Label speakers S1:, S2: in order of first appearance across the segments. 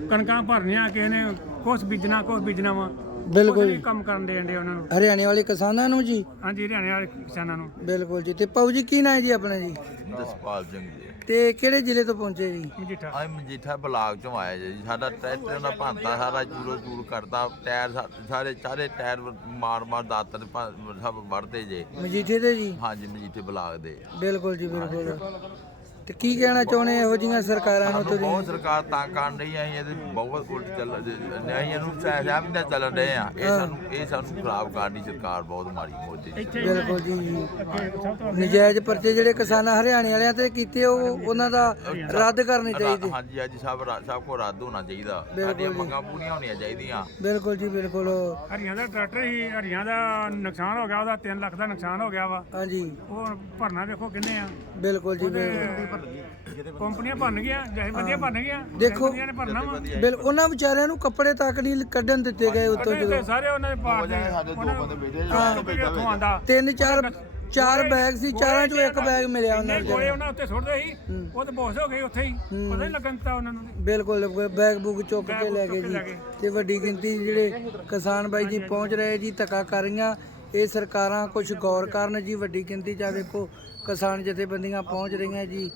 S1: ਕਣਕਾਂ ਭਰਨੀਆਂ, ਕਿਸੇ ਨੇ ਕੁਛ ਬੀਜਣਾ ਵਾ।
S2: ਬਿਲਕੁਲ
S1: ਜੀ ਕੰਮ ਕਰਨ ਦੇ ਉਹਨਾਂ ਨੂੰ।
S2: ਹਰਿਆਣੇ ਵਾਲੇ ਕਿਸਾਨਾਂ ਨੂੰ ਜੀ।
S1: ਹਾਂਜੀ, ਹਰਿਆਣੇ ਵਾਲੇ ਕਿਸਾਨਾਂ ਨੂੰ।
S2: ਬਿਲਕੁਲ ਜੀ। ਤੇ ਪਾਉ ਜੀ ਕੀ ਨਾਂ ਹੈ ਜੀ ਆਪਣਾ ਜੀ?
S3: ਜਸਪਾਲ ਸਿੰਘ ਜੀ।
S2: ਤੇ ਕਿਹੜੇ ਜ਼ਿਲ੍ਹੇ ਤੋਂ ਪਹੁੰਚੇ ਜੀ?
S1: ਮਜੀਠਾ।
S3: ਅਸੀਂ ਮਜੀਠਾ ਬਲਾਕ ਚੋਂ ਆਏ ਜੀ। ਸਾਡਾ ਟਰੈਕਟਰ ਦਾ ਭਾਂਤਾ ਸਾਰਾ ਚੂਰ ਕਰਦਾ, ਟਾਇਰ ਸਾਰੇ ਟਾਇਰ ਮਾਰ ਦਾਤਰ ਸਭ ਵੜਦੇ ਜੇ।
S2: ਮਜੀਠੇ ਦੇ ਜੀ?
S3: ਹਾਂਜੀ, ਮਜੀਠੇ ਬਲਾਕ ਦੇ।
S2: ਬਿਲਕੁਲ ਜੀ ਬਿਲਕੁਲ। ਤੇ ਕੀ ਕਹਿਣਾ ਚਾਹੁੰਦੇ ਇਹੋ ਜਿਹੀਆਂ ਸਰਕਾਰਾਂ ਨੂੰ?
S3: ਸਾਨੂੰ ਬਹੁਤ ਸਰਕਾਰ ਤੰਗ ਕਰਨ ਰਹੀ ਹੈ, ਇਹਦੇ ਬਹੁਤ ਉਲਟ ਚੱਲ ਨਹੀਂ, ਇਹਨੂੰ ਸਹਿਮ ਨਾਲ ਚੱਲਣ ਰਹੇ ਆ। ਇਹ ਸਾਨੂੰ ਖਰਾਬ ਕਰਨੀ ਸਰਕਾਰ ਬਹੁਤ ਮਾੜੀ ਮੋਦੀ।
S2: ਬਿਲਕੁਲ ਜੀ। ਨਜਾਇਜ਼ ਪਰਚੇ ਜਿਹੜੇ ਕਿਸਾਨਾਂ ਹਰਿਆਣੇ ਵਾਲਿਆਂ ਤੇ ਕੀਤੇ ਉਹਨਾਂ ਦਾ ਰੱਦ ਕਰਨੇ ਚਾਹੀਦੇ।
S3: ਹਾਂਜੀ ਹਾਂਜੀ, ਸਭ ਕੋ ਰੱਦ ਹੋਣਾ ਚਾਹੀਦਾ। ਸਾਡੀਆਂ ਮੰਗਾਂ ਪੂਰੀਆਂ ਹੋਣੀਆਂ ਚਾਹੀਦੀਆਂ।
S2: ਬਿਲਕੁਲ ਜੀ ਬਿਲਕੁਲ।
S1: ਹਰੀਆਂ ਦਾ ਟਰੈਕਟਰ ਹੀ, ਹਰੀਆਂ ਦਾ ਨੁਕਸਾਨ ਹੋ ਗਿਆ, ਉਹਦਾ 3 ਲੱਖ ਦਾ ਨੁਕਸਾਨ ਹੋ ਗਿਆ ਵਾ।
S2: ਹਾਂਜੀ,
S1: ਉਹ ਭਰਨਾ ਵੇਖੋ ਕਿੰਨੇ ਆ।
S2: ਬਿਲਕੁਲ ਜੀ ਬਿਲਕੁਲ।
S1: ਕੰਪਨੀਆਂ ਭਰਨ ਗਿਆ, ਜਥੇਬੰਦੀਆਂ ਭਰਨ ਗਿਆ,
S2: ਦੇਖੋ
S1: ਨੇ ਭਰਨਾ ਵਾ।
S2: ਉਹਨਾਂ ਵਿਚਾਰਿਆਂ ਨੂੰ ਕੱਪੜੇ ਤੱਕ ਨਹੀਂ ਕੱਢਣ ਦਿੱਤੇ ਗਏ ਉੱਤੋਂ। ਜਦੋਂ
S1: ਸਾਰੇ ਉਹਨਾਂ ਦੇ ਭਾਰ ਦੇ ਉੱਥੋਂ ਆਂਦਾ
S2: 4 ਬੈਗ ਸੀ, ਚਾਰਾਂ ਚੋਂ ਇੱਕ ਬੈਗ ਮਿਲਿਆ ਉਹਨਾਂ ਨੂੰ।
S1: ਕੋਲੇ ਉਹਨਾਂ ਉੱਤੇ ਸੁੱਟਦੇ ਸੀ, ਉਹ ਤੇ ਬੋਸ ਹੋ ਗਏ ਉੱਥੇ ਹੀ, ਪਤਾ ਨਹੀਂ ਲੱਗਣ ਦਿੱਤਾ ਉਹਨਾਂ ਨੂੰ।
S2: ਬਿਲਕੁਲ ਬੈਗ ਬੂਗ ਚੁੱਕ ਕੇ ਲੈ ਗਏ ਜੀ। ਤੇ ਵੱਡੀ ਗਿਣਤੀ ਜਿਹੜੇ ਕਿਸਾਨ ਬਾਈ ਜੀ ਪਹੁੰਚ ਰਹੇ ਜੀ, ਧੱਕਾ ਕਰ ਰਹੀਆਂ। ਇਹ ਸਰਕਾਰਾਂ ਕੁਝ ਗੌਰ ਕਰਨ ਜੀ। ਵੱਡੀ ਗਿਣਤੀ 'ਚ ਆ ਵੇਖੋ ਕਿਸਾਨ ਜਥੇਬੰਦੀਆਂ ਪਹੁੰਚ ਰਹੀਆਂ ਜੀ।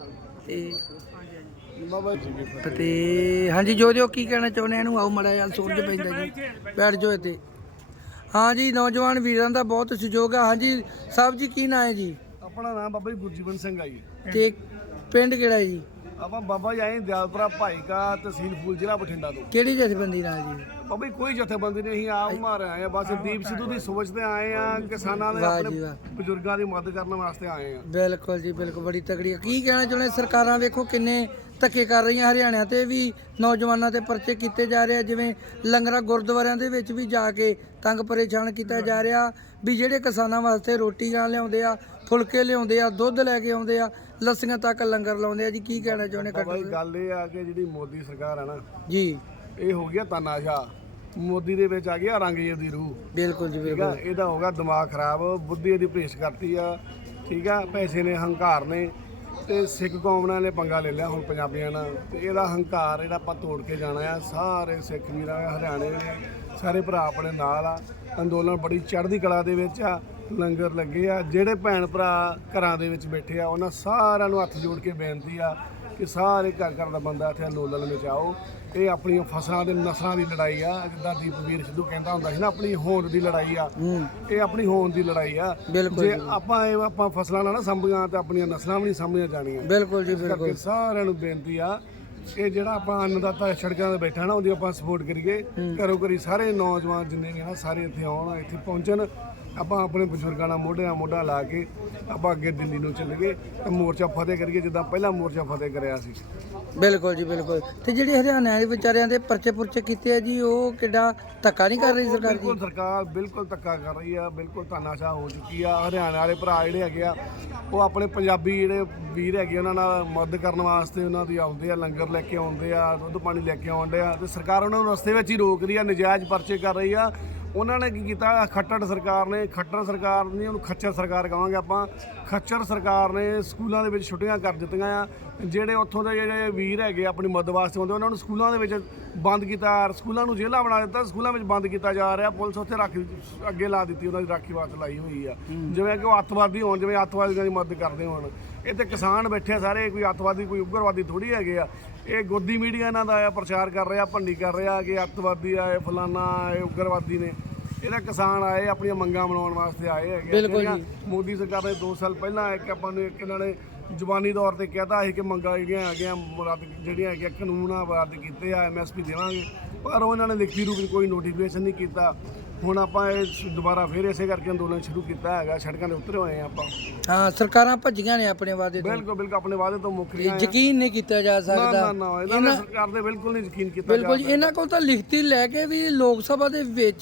S2: ਤੇ ਹਾਂਜੀ ਜੋ ਕੀ ਕਹਿਣਾ ਚਾਹੁੰਦੇ ਇਹਨੂੰ? ਆਓ ਮੜਾ ਯਾਰ ਸੋਚ ਪੈਂਦਾ ਜੀ, ਬੈਠ ਜਾਓ ਇੱਥੇ। ਹਾਂ ਜੀ, ਨੌਜਵਾਨ ਵੀਰਾਂ ਦਾ ਬਹੁਤ ਸਹਿਯੋਗ ਆ। ਹਾਂਜੀ ਸਾਹਿਬ ਜੀ, ਕੀ ਨਾਂ ਹੈ ਜੀ?
S4: ਆਪਣਾ ਨਾਮ ਬਾਬਾ ਜੀ ਗੁਰਜੀਵਨ ਸਿੰਘ ਆ ਜੀ।
S2: ਤੇ ਪਿੰਡ ਕਿਹੜਾ ਹੈ ਜੀ?
S4: ਆਪਾਂ ਬਾਬਾ ਜੀ ਆਏ ਦਿਆਲਪੁਰਾ ਭਾਈਕਾ, ਤਹਿਸੀਲ ਫੂਲ, ਜ਼ਿਲ੍ਹਾ ਬਠਿੰਡਾ ਤੋਂ।
S2: ਕਿਹੜੀ ਜਥੇਬੰਦੀ ਨਾਲ ਜੀ?
S4: ਬਾਬਾ ਜੀ ਕੋਈ ਜਥੇਬੰਦੀ ਨਹੀਂ, ਅਸੀਂ ਆਪ ਮਾਰੇ ਆਏ ਆ। ਬਸ ਦੀਪ ਸਿੱਧੂ ਦੀ ਸੋਚ ਤੇ ਆਏ ਆ, ਕਿਸਾਨਾਂ ਦੇ ਆਪਣੇ ਬਜ਼ੁਰਗਾਂ ਦੀ ਮਦਦ ਕਰਨ ਵਾਸਤੇ ਆਏ ਆ।
S2: ਬਿਲਕੁਲ ਜੀ ਬਿਲਕੁਲ, ਬੜੀ ਤਕੜੀ। ਕੀ ਕਹਿਣਾ ਚਾਹੁੰਦੇ? ਸਰਕਾਰਾਂ ਵੇਖੋ ਕਿੰਨੇ ਧੱਕੇ ਕਰ ਰਹੀਆਂ। ਹਰਿਆਣਾ ਤੇ ਵੀ ਨੌਜਵਾਨਾਂ ਤੇ ਪਰਚੇ ਕੀਤੇ ਜਾ ਰਹੇ ਆ। ਜਿਵੇਂ ਲੰਗਰਾਂ ਗੁਰਦੁਆਰਿਆਂ ਦੇ ਵਿੱਚ ਵੀ ਜਾ ਕੇ ਤੰਗ ਪਰੇਸ਼ਾਨ ਕੀਤਾ ਜਾ ਰਿਹਾ ਵੀ ਜਿਹੜੇ ਕਿਸਾਨਾਂ ਵਾਸਤੇ ਰੋਟੀਆਂ ਲਿਆਉਂਦੇ ਆ, ਫੁਲਕੇ ਲਿਆਉਂਦੇ ਆ, ਦੁੱਧ ਲੈ ਕੇ ਆਉਂਦੇ ਆ, ਲੱਸੀਆਂ ਤੱਕ ਲੰਗਰ ਲਾਉਂਦੇ ਆ ਜੀ। ਕੀ ਕਹਿਣਾ ਚਾਹੁੰਦੇ?
S4: ਗੱਲ ਇਹ ਆ ਕਿ ਜਿਹੜੀ ਮੋਦੀ ਸਰਕਾਰ ਆ ਨਾ
S2: ਜੀ,
S4: ਇਹ ਹੋ ਗਿਆ ਤਾਨਾਸ਼ਾਹ। ਮੋਦੀ ਦੇ ਵਿੱਚ ਆ ਗਿਆ ਔਰੰਗਜ਼ੇਬ ਦੀ ਰੂਹ।
S2: ਬਿਲਕੁਲ ਜੀ ਬਿਲਕੁਲ।
S4: ਇਹਦਾ ਹੋ ਗਿਆ ਦਿਮਾਗ ਖਰਾਬ, ਬੁੱਧੀ ਇਹਦੀ ਭ੍ਰਿਸ਼ਟ ਕਰਤੀ ਆ। ਠੀਕ ਆ, ਪੈਸੇ ਨੇ, ਹੰਕਾਰ ਨੇ, ਤੇ ਸਿੱਖ ਕੌਮ ਨਾਲ ਨੇ ਪੰਗਾ ਲੈ ਲਿਆ ਹੁਣ ਪੰਜਾਬੀਆਂ ਨਾਲ। ਤੇ ਇਹਦਾ ਹੰਕਾਰ ਜਿਹੜਾ ਆਪਾਂ ਤੋੜ ਕੇ ਜਾਣਾ ਆ। ਸਾਰੇ ਸਿੱਖ ਵੀਰਾਂ, ਹਰਿਆਣੇ ਦੇ ਸਾਰੇ ਭਰਾ ਆਪਣੇ ਨਾਲ ਆ। ਅੰਦੋਲਨ ਬੜੀ ਚੜ੍ਹਦੀ ਕਲਾ ਦੇ ਵਿੱਚ ਆ। ਲੰਗਰ ਲੱਗੇ ਆ। ਜਿਹੜੇ ਭੈਣ ਭਰਾ ਘਰਾਂ ਦੇ ਵਿੱਚ ਬੈਠੇ ਆ, ਉਹਨਾਂ ਸਾਰਿਆਂ ਨੂੰ ਹੱਥ ਜੋੜ ਕੇ ਬੇਨਤੀ ਆ ਕਿ ਸਾਰੇ ਘਰ ਦਾ ਬੰਦਾ ਇੱਥੇ ਅੰਦੋਲਨ ਵਿੱਚ ਆਓ। ਇਹ ਆਪਣੀਆਂ ਫਸਲਾਂ ਦੇ ਨਸਲਾਂ ਦੀ ਲੜਾਈ ਆ। ਜਿੱਦਾਂ ਦੀਪਵੀਰ ਸਿੱਧੂ ਕਹਿੰਦਾ ਹੁੰਦਾ ਸੀ ਨਾ, ਆਪਣੀ ਹੋਂਦ ਦੀ ਲੜਾਈ ਆ। ਇਹ ਆਪਣੀ ਹੋਂਦ ਦੀ ਲੜਾਈ ਆ। ਜੇ ਆਪਾਂ ਫਸਲਾਂ ਨਾਲ ਨਾ ਸੰਭੀਆਂ ਤੇ ਆਪਣੀਆਂ ਨਸਲਾਂ ਵੀ ਨਹੀਂ ਸੰਭੀਆਂ ਜਾਣੀਆਂ।
S2: ਬਿਲਕੁਲ ਜੀ ਬਿਲਕੁਲ।
S4: ਸਾਰਿਆਂ ਨੂੰ ਬੇਨਤੀ ਆ ਕਿ ਜਿਹੜਾ ਆਪਾਂ ਅੰਨਦਾਤਾ ਸੜਕਾਂ 'ਤੇ ਬੈਠਾ ਨਾ, ਉਹਦੀ ਆਪਾਂ ਸਪੋਰਟ ਕਰੀਏ। ਘਰੋ ਘਰੀ ਸਾਰੇ ਨੌਜਵਾਨ ਜਿੰਨੇ ਵੀ ਆ ਸਾਰੇ ਇੱਥੇ ਆਉਣ, ਇੱਥੇ ਪਹੁੰਚਣ। ਆਪਾਂ ਆਪਣੇ ਬਜ਼ੁਰਗਾਂ ਨਾਲ ਮੋਢੇ ਨਾਲ ਮੋਢਾ ਲਾ ਕੇ ਆਪਾਂ ਅੱਗੇ ਦਿੱਲੀ ਨੂੰ ਚੱਲੀਏ ਤੇ ਮੋਰਚਾ ਫਤਿਹ ਕਰੀਏ, ਜਿੱਦਾਂ ਪਹਿਲਾ ਮੋਰਚਾ ਫਤਿਹ ਕਰਿਆ ਸੀ।
S2: ਬਿਲਕੁਲ ਜੀ ਬਿਲਕੁਲ। ਤੇ ਜਿਹੜੇ ਹਰਿਆਣਾ ਦੇ ਵਿਚਾਰਿਆਂ ਦੇ ਪਰਚੇ ਪੁਰਚੇ ਕੀਤੇ ਆ ਜੀ, ਉਹ ਕਿੱਡਾ ਧੱਕਾ ਨਹੀਂ ਕਰ ਰਹੀ ਸਰਕਾਰ?
S4: ਬਿਲਕੁਲ, ਸਰਕਾਰ ਬਿਲਕੁਲ ਧੱਕਾ ਕਰ ਰਹੀ ਆ। ਬਿਲਕੁਲ ਤਾਨਾਸ਼ਾਹ ਹੋ ਚੁੱਕੀ ਆ। ਹਰਿਆਣਾ ਵਾਲੇ ਭਰਾ ਜਿਹੜੇ ਹੈਗੇ ਆ, ਉਹ ਆਪਣੇ ਪੰਜਾਬੀ ਜਿਹੜੇ ਵੀਰ ਹੈਗੇ ਉਹਨਾਂ ਨਾਲ ਮਦਦ ਕਰਨ ਵਾਸਤੇ ਉਹਨਾਂ ਦੀ ਆਉਂਦੇ ਆ, ਲੰਗਰ ਲੈ ਕੇ ਆਉਂਦੇ ਆ, ਦੁੱਧ ਪਾਣੀ ਲੈ ਕੇ ਆਉਂਦੇ ਆ। ਤੇ ਸਰਕਾਰ ਉਹਨਾਂ ਨੂੰ ਰਸਤੇ ਵਿੱਚ ਹੀ ਰੋਕ ਰਹੀ ਆ, ਨਜਾਇਜ਼ ਪਰਚੇ ਕਰ ਰਹੀ ਆ। ਉਹਨਾਂ ਨੇ ਕੀ ਕੀਤਾ? ਖੱਟੜ ਸਰਕਾਰ ਨੇ, ਖੱਟੜ ਸਰਕਾਰ ਨਹੀਂ, ਉਹਨੂੰ ਖੱਚਰ ਸਰਕਾਰ ਕਹਾਂਗੇ ਆਪਾਂ। ਖੱਚਰ ਸਰਕਾਰ ਨੇ ਸਕੂਲਾਂ ਦੇ ਵਿੱਚ ਛੁੱਟੀਆਂ ਕਰ ਦਿੱਤੀਆਂ ਆ। ਜਿਹੜੇ ਉੱਥੋਂ ਦੇ ਜਿਹੜੇ ਵੀਰ ਹੈਗੇ ਆਪਣੀ ਮਦਦ ਵਾਸਤੇ ਆਉਂਦੇ, ਉਹਨਾਂ ਨੂੰ ਸਕੂਲਾਂ ਦੇ ਵਿੱਚ ਬੰਦ ਕੀਤਾ। ਸਕੂਲਾਂ ਨੂੰ ਜੇਲ੍ਹਾਂ ਬਣਾ ਦਿੱਤਾ, ਸਕੂਲਾਂ ਵਿੱਚ ਬੰਦ ਕੀਤਾ ਜਾ ਰਿਹਾ। ਪੁਲਿਸ ਉੱਥੇ ਅੱਗੇ ਲਾ ਦਿੱਤੀ, ਉਹਨਾਂ ਦੀ ਰਾਖੀ ਵਾਸਤੇ ਲਾਈ ਹੋਈ ਆ। ਜਿਵੇਂ ਕਿ ਉਹ ਅੱਤਵਾਦੀ ਹੋਣ, ਜਿਵੇਂ ਅੱਤਵਾਦੀਆਂ ਦੀ ਮਦਦ ਕਰਦੇ ਹੋਣ। ਇਹ ਤੇ ਕਿਸਾਨ ਬੈਠੇ ਸਾਰੇ, ਕੋਈ ਅੱਤਵਾਦੀ ਕੋਈ ਉਗਰਵਾਦੀ ਥੋੜ੍ਹੀ ਹੈਗੇ ਆ। ਇਹ ਗੋਦੀ ਮੀਡੀਆ ਇਹਨਾਂ ਦਾ ਆ, ਪ੍ਰਚਾਰ ਕਰ ਰਿਹਾ, ਭੰਡੀ ਕਰ ਰਿਹਾ ਕਿ ਅੱਤਵਾਦੀ ਆ, ਇਹ ਫਲਾਨਾ, ਇਹ ਉਗਰਵਾਦੀ ਨੇ। ਇਹਦਾ ਕਿਸਾਨ ਆਏ ਆਪਣੀਆਂ ਮੰਗਾਂ ਮਨਾਉਣ ਵਾਸਤੇ ਆਏ ਹੈਗੇ। ਮੋਦੀ ਸਰਕਾਰ ਨੇ 2 ਸਾਲ ਪਹਿਲਾਂ ਆਪਾਂ ਨੂੰ ਇਹਨਾਂ ਨੇ ਜ਼ੁਬਾਨੀ ਤੌਰ ਤੇ ਕਹਿਤਾ ਸੀ ਕਿ ਮੰਗਾਂ ਜਿਹੜੀਆਂ ਹੈਗੀਆਂ ਜਿਹੜੀਆਂ ਹੈਗੀਆਂ ਕਾਨੂੰਨਾਂ ਰੱਦ ਕੀਤੇ ਆ, MSP ਦੇਵਾਂਗੇ, ਪਰ ਉਹਨਾਂ ਨੇ ਲਿਖਤੀ ਰੂਪ ਵਿੱਚ ਕੋਈ ਨੋਟੀਫਿਕੇਸ਼ਨ ਨਹੀਂ ਕੀਤਾ। ਹੁਣ ਆਪਾਂ ਇਹ ਦੁਬਾਰਾ ਫਿਰ ਇਸੇ ਕਰਕੇ ਅੰਦੋਲਨ ਸ਼ੁਰੂ ਕੀਤਾ ਹੈਗਾ। ਸੜਕਾਂ 'ਤੇ ਉਤਰੇ ਹੋਏ ਆ ਆਪਾਂ।
S2: ਹਾਂ, ਸਰਕਾਰਾਂ ਭੱਜੀਆਂ ਨੇ ਆਪਣੇ ਵਾਅਦੇ ਤੋਂ।
S4: ਬਿਲਕੁਲ ਆਪਣੇ ਵਾਅਦੇ ਤੋਂ ਮੁੱਕ ਰਹੀਆਂ।
S2: ਯਕੀਨ ਨਹੀਂ ਕੀਤਾ ਜਾ ਸਕਦਾ।
S4: ਨਾ, ਇਹਨਾਂ ਨੇ ਸਰਕਾਰ ਦੇ ਬਿਲਕੁਲ ਨਹੀਂ ਯਕੀਨ ਕੀਤਾ।
S2: ਬਿਲਕੁਲ ਜੀ। ਇਹਨਾਂ ਕੋਲ ਤਾਂ ਲਿਖਤੀ ਲੈ ਕੇ ਵੀ ਲੋਕ ਸਭਾ ਦੇ ਵਿੱਚ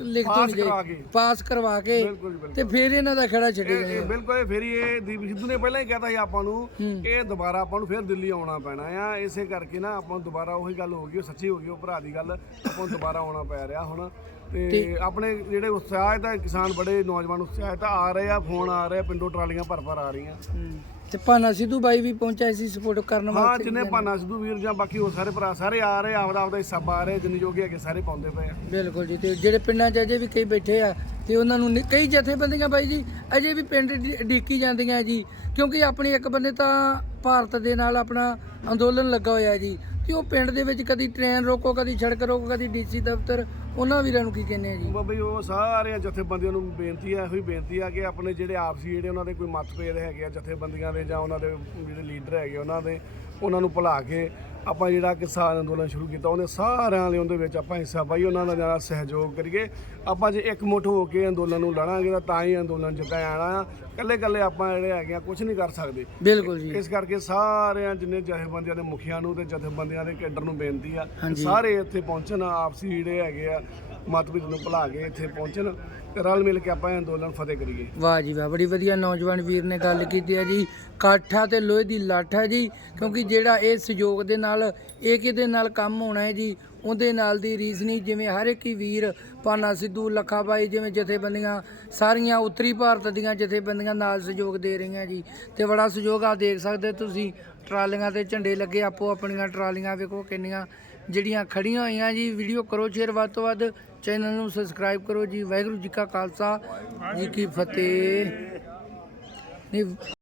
S2: ਪਾਸ ਕਰਵਾ ਕੇ ਤੇ ਫਿਰ ਇਹਨਾਂ ਦਾ ਖੜਾ ਛੱਡੇ।
S4: ਬਿਲਕੁਲ। ਫਿਰ ਇਹ ਦੀਪ ਸਿੱਧੂ ਨੇ ਪਹਿਲਾਂ ਹੀ ਕਹਿਤਾ ਸੀ ਆਪਾਂ ਨੂੰ ਇਹ ਦੁਬਾਰਾ ਆਪਾਂ ਨੂੰ ਫਿਰ ਦਿੱਲੀ ਆਉਣਾ ਪੈਣਾ ਆ। ਇਸੇ ਕਰਕੇ ਨਾ ਆਪਾਂ ਨੂੰ ਦੁਬਾਰਾ ਉਹੀ ਗੱਲ ਹੋ ਗਈ, ਸੱਚੀ ਹੋ ਗਈ ਉਹ ਭਰਾ ਦੀ ਗੱਲ। ਆਪਾਂ ਨੂੰ ਦੁਬਾਰਾ ਆਉਣਾ ਪੈ ਰਿਹਾ ਹੁਣ। ਤੇ ਆਪਣੇ ਜਿਹੜੇ ਉਤਸ਼ਾਹਿਤ ਆ ਕਿਸਾਨ, ਬੜੇ ਨੌਜਵਾਨ ਉਤਸ਼ਾਹਿਤ ਆ ਰਹੇ ਆ। ਫੋਨ ਆ ਰਹੇ, ਪਿੰਡੋਂ ਟਰਾਲੀਆਂ ਭਰ ਆ ਰਹੀਆਂ।
S2: ਤੇ ਭਾਨਾ ਸਿੱਧੂ ਬਾਈ ਵੀ ਪਹੁੰਚਿਆ ਸੀ ਸਪੋਰਟ ਕਰਨ
S4: ਹਾਂ
S2: ਵਾਸਤੇ।
S4: ਜਿੰਨੇ ਭਾਨਾ ਸਿੱਧੂ ਵੀਰ ਜਾਂ ਬਾਕੀ ਉਹ ਸਾਰੇ ਭਰਾ ਸਾਰੇ ਆ ਰਹੇ, ਆਪਦਾ ਆਪਦਾ ਹਿੱਸਾ ਪਾ ਰਹੇ, ਜਿੰਨੇ ਜੋਗੇ ਹੈਗੇ ਸਾਰੇ ਪਾਉਂਦੇ ਪਏ ਆ।
S2: ਬਿਲਕੁਲ ਜੀ। ਤੇ ਜਿਹੜੇ ਪਿੰਡਾਂ 'ਚ ਅਜੇ ਵੀ ਕਈ ਬੈਠੇ ਆ ਤੇ ਉਹਨਾਂ ਨੂੰ ਕਈ ਜਥੇਬੰਦੀਆਂ ਬਾਈ ਜੀ ਅਜੇ ਵੀ ਪਿੰਡ ਡੀਕੀ ਜਾਂਦੀਆਂ ਜੀ, ਕਿਉਂਕਿ ਆਪਣੀ ਇੱਕ ਬੰਦੇ ਤਾਂ ਭਾਰਤ ਦੇ ਨਾਲ ਆਪਣਾ ਅੰਦੋਲਨ ਲੱਗਾ ਹੋਇਆ ਜੀ, ਤੇ ਉਹ ਪਿੰਡ ਦੇ ਵਿੱਚ ਕਦੀ ਟ੍ਰੇਨ ਰੋਕੋ, ਕਦੀ ਸੜਕ ਰੋਕੋ, ਕਦੀ ਡੀਸੀ ਦਫ਼ਤਰ, ਉਹਨਾਂ ਵੀਰਾਂ ਨੂੰ ਕੀ ਕਹਿੰਦੇ ਆ ਜੀ?
S4: ਬਈ ਉਹ ਸਾਰੇ ਜਥੇਬੰਦੀਆਂ ਨੂੰ ਬੇਨਤੀ ਹੈ, ਇਹੋ ਹੀ ਬੇਨਤੀ ਆ ਕਿ ਆਪਣੇ ਜਿਹੜੇ ਆਪਸੀ ਜਿਹੜੇ ਉਹਨਾਂ ਦੇ ਕੋਈ ਮਤਭੇਦ ਹੈਗੇ ਆ ਜਥੇਬੰਦੀਆਂ ਦੇ ਜਾਂ ਉਹਨਾਂ ਦੇ ਜਿਹੜੇ ਲੀਡਰ ਹੈਗੇ ਉਹਨਾਂ ਨੂੰ ਭੁਲਾ ਕੇ ਆਪਾਂ ਜਿਹੜਾ ਕਿਸਾਨ ਅੰਦੋਲਨ ਸ਼ੁਰੂ ਕੀਤਾ ਉਹਦੇ ਸਾਰਿਆਂ ਦੇ ਉਹਦੇ ਵਿੱਚ ਆਪਾਂ ਹਿੱਸਾ ਪਾਈ, ਉਹਨਾਂ ਦਾ ਜ਼ਿਆਦਾ ਸਹਿਯੋਗ ਕਰੀਏ। ਆਪਾਂ ਜੇ ਇਕਮੁੱਠ ਹੋ ਕੇ ਅੰਦੋਲਨ ਨੂੰ ਲੜਾਂਗੇ ਤਾਂ ਹੀ ਅੰਦੋਲਨ ਜਿੱਤਾ ਜਾਣਾ ਆ। ਇਕੱਲੇ ਆਪਾਂ ਜਿਹੜੇ ਹੈਗੇ ਆ ਕੁਝ ਨਹੀਂ ਕਰ ਸਕਦੇ।
S2: ਬਿਲਕੁਲ ਜੀ।
S4: ਇਸ ਕਰਕੇ ਸਾਰਿਆਂ ਜਿੰਨੇ ਜਥੇਬੰਦੀਆਂ ਦੇ ਮੁਖੀਆਂ ਨੂੰ ਤੇ ਜਥੇਬੰਦੀਆਂ ਦੇ ਕੇਡਰ ਨੂੰ ਬੇਨਤੀ ਆ ਕਿ
S2: ਹਾਂਜੀ।
S4: ਸਾਰੇ ਇੱਥੇ ਪਹੁੰਚਣ, ਆਪਸੀ ਜਿਹੜੇ ਹੈਗੇ ਆ ਮਤਭੇਦ ਨੂੰ ਭੁਲਾ ਕੇ ਇੱਥੇ ਪਹੁੰਚਣ ਤੇ ਰਲ ਮਿਲ ਕੇ ਆਪਾਂ ਇਹ ਅੰਦੋਲਨ ਫਤਿਹ ਕਰੀਏ।
S2: ਵਾਹ ਜੀ ਵਾਹ, ਬੜੀ ਵਧੀਆ ਨੌਜਵਾਨ ਵੀਰ ਨੇ ਗੱਲ ਕੀਤੀ ਹੈ ਜੀ। ਕਾਠਾ ਤੇ ਲੋਹੇ ਦੀ ਲੱਠ ਹੈ ਜੀ, ਕਿਉਂਕਿ ਜਿਹੜਾ ਇਹ ਸਹਿਯੋਗ ਦੇ ਨਾਲ ਏਕੇ ਦੇ ਨਾਲ ਕੰਮ ਹੋਣਾ ਹੈ ਜੀ, ਉਹਦੇ ਨਾਲ ਦੀ ਰੀਸ ਨਹੀਂ। ਜਿਵੇਂ ਹਰ ਇੱਕ ਹੀ ਵੀਰ ਭਾਨਾ ਸਿੱਧੂ, ਲੱਖਾ ਬਾਈ, ਜਿਵੇਂ ਜਥੇਬੰਦੀਆਂ ਸਾਰੀਆਂ ਉੱਤਰੀ ਭਾਰਤ ਦੀਆਂ ਜਥੇਬੰਦੀਆਂ ਨਾਲ ਸਹਿਯੋਗ ਦੇ ਰਹੀਆਂ ਜੀ, ਤੇ ਬੜਾ ਸਹਿਯੋਗ ਆ ਦੇਖ ਸਕਦੇ ਤੁਸੀਂ। ਟਰਾਲੀਆਂ ਤੇ ਝੰਡੇ ਲੱਗੇ, ਆਪੋ ਆਪਣੀਆਂ ਟਰਾਲੀਆਂ ਵੇਖੋ ਕਿੰਨੀਆਂ ਜਿਹੜੀਆਂ ਖੜੀਆਂ ਹੋਈਆਂ ਜੀ। ਵੀਡੀਓ ਕਰੋ ਸ਼ੇਅਰ ਵੱਧ ਤੋਂ ਵੱਧ, ਚੈਨਲ ਨੂੰ ਸਬਸਕ੍ਰਾਈਬ ਕਰੋ ਜੀ। ਵਾਹਿਗੁਰੂ ਜੀ ਕਾ ਖਾਲਸਾ ਜੀ ਕੀ ਫਤਿਹ। ਨਹੀਂ